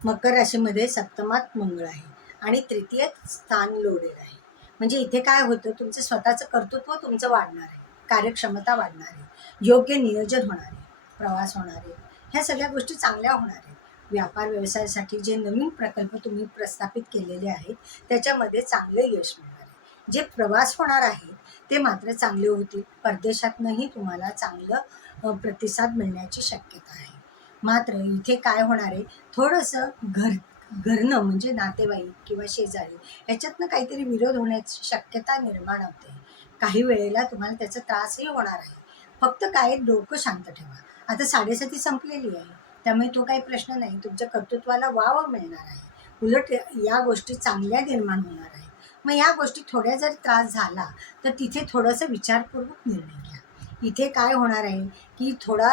मकर राशीमध्ये सप्तमात मंगळ आहे आणि तृतीय स्थान लोडेल आहे. म्हणजे इथे काय होतं, तुमचं स्वतःचं कर्तृत्व तुमचं वाढणार आहे, कार्यक्षमता वाढणार आहे, योग्य नियोजन होणार आहे, प्रवास होणार आहे, ह्या सगळ्या गोष्टी चांगल्या होणार आहेत. व्यापार व्यवसायासाठी जे नवीन प्रकल्प तुम्ही प्रस्थापित केलेले आहेत त्याच्यामध्ये चांगले यश मिळणार आहे. जे प्रवास होणार आहे ते मात्र चांगले होतील. परदेशातनंही तुम्हाला चांगलं प्रतिसाद मिळण्याची शक्यता आहे. मात्र इथे काय होणार आहे, थोडंसं घरनं म्हणजे नातेवाईक किंवा शेजारी ह्याच्यातनं काहीतरी विरोध होण्याची शक्यता निर्माण होते. काही वेळेला तुम्हाला त्याचा त्रासही होणार आहे. फक्त काय, डोकं शांत ठेवा. आता 7:30 संपलेली आहे, त्यामुळे तो काही प्रश्न नाही. तुमच्या कर्तृत्वाला वाव मिळणार आहे. उलट या गोष्टी चांगल्या निर्माण होणार आहेत. मग या गोष्टी थोड्या जर त्रास झाला तर तिथे थोडंसं विचारपूर्वक निर्णय घ्या. इथे काय होणार आहे की थोडा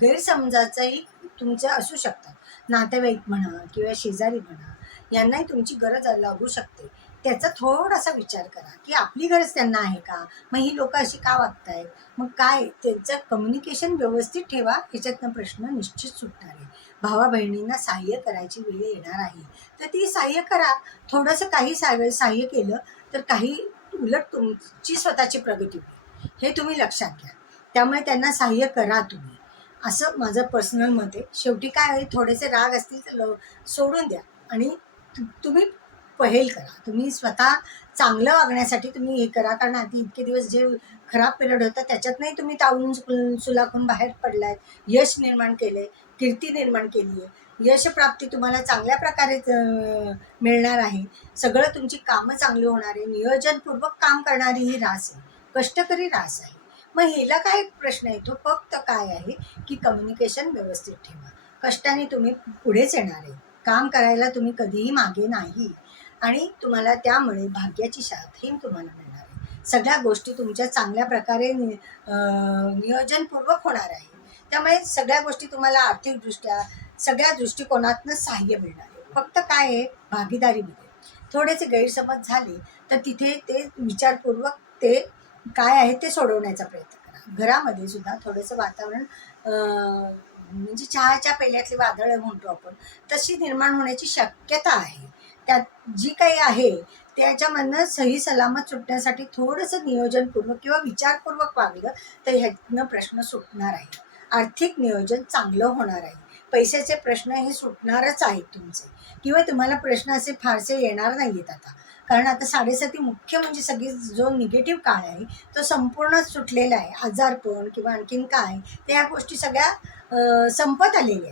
गैरसमजाचाही तुमचे असू शकतात. नातेवाईक म्हणा किंवा शेजारी म्हणा, यांनाही तुमची गरज लागू शकते. त्याचा थोडासा विचार करा की आपली गरज त्यांना आहे का, मग ही लोक अशी का वागतायत, मग काय त्यांचं कम्युनिकेशन व्यवस्थित ठेवा. ह्याच्यातनं प्रश्न निश्चित सुटणार आहे. भावा बहिणींना सहाय्य करायची वेळ येणार आहे तर ती सहाय्य करा. थोडंसं काही सहाय्य केलं तर काही उलट तुमची स्वतःची प्रगती होईल, हे तुम्ही लक्षात घ्या. त्यामुळे त्यांना सहाय्य करा तुम्ही, असं माझं पर्सनल मत आहे. शेवटी काय आहे, थोडेसे राग असतील तर सोडून द्या आणि तुम्ही पहेल करा. तुम्ही स्वतः चांगलं वागण्यासाठी तुम्ही हे करा. कारण आधी इतके दिवस जे खराब पिरियड होता त्याच्यातनंही तुम्ही तावून सुलाखून बाहेर पडलाय, यश निर्माण केले, कीर्ती निर्माण केली आहे. यशप्राप्ती तुम्हाला चांगल्या प्रकारे मिळणार आहे. सगळं तुमची कामं चांगली होणार आहे. नियोजनपूर्वक काम करणारी ही रास आहे, कष्टकरी रास आहे. मग हिला काय प्रश्न येतो, फक्त काय आहे की कम्युनिकेशन व्यवस्थित ठेवा. कष्टाने तुम्ही पुढेच येणार आहे. काम करायला तुम्ही कधीही मागे नाही आणि तुम्हाला त्यामुळे भाग्याची साथ ही तुम्हाला मिळणार आहे. सगळ्या गोष्टी तुमच्या चांगल्या प्रकारे नियोजनपूर्वक होणार आहे. त्यामुळे सगळ्या गोष्टी तुम्हाला आर्थिकदृष्ट्या सगळ्या दृष्टिकोनातनं सहाय्य मिळणार आहे. फक्त काय आहे, भागीदारीमध्ये थोडेसे गैरसमज झाले तर तिथे ते विचारपूर्वक ते काय आहे ते सोडवण्याचा प्रयत्न करा. घरामध्ये सुद्धा थोडंसं वातावरण म्हणजे चहाच्या पेल्यातली वादळं म्हणतो आपण, तशी निर्माण होण्याची शक्यता आहे. त्यात जी काही आहे त्याच्यामधनं सही सलामत सुटण्यासाठी थोडंसं नियोजनपूर्वक किंवा विचारपूर्वक वागलं तर ह्यातनं प्रश्न सुटणार आहे. आर्थिक नियोजन चांगलं होणार आहे. पैशाचे प्रश्न हे सुटणारच आहेत तुमचे, किंवा तुम्हाला प्रश्न असे फारसे येणार नाही आहेत आता. कारण आता 7:30 मुख्य म्हणजे सगळी जो निगेटिव्ह काळ आहे तो संपूर्ण सुटलेला आहे. आजारपण किंवा आणखीन काय, त्या गोष्टी सगळ्या संपत आलेल्या आहेत.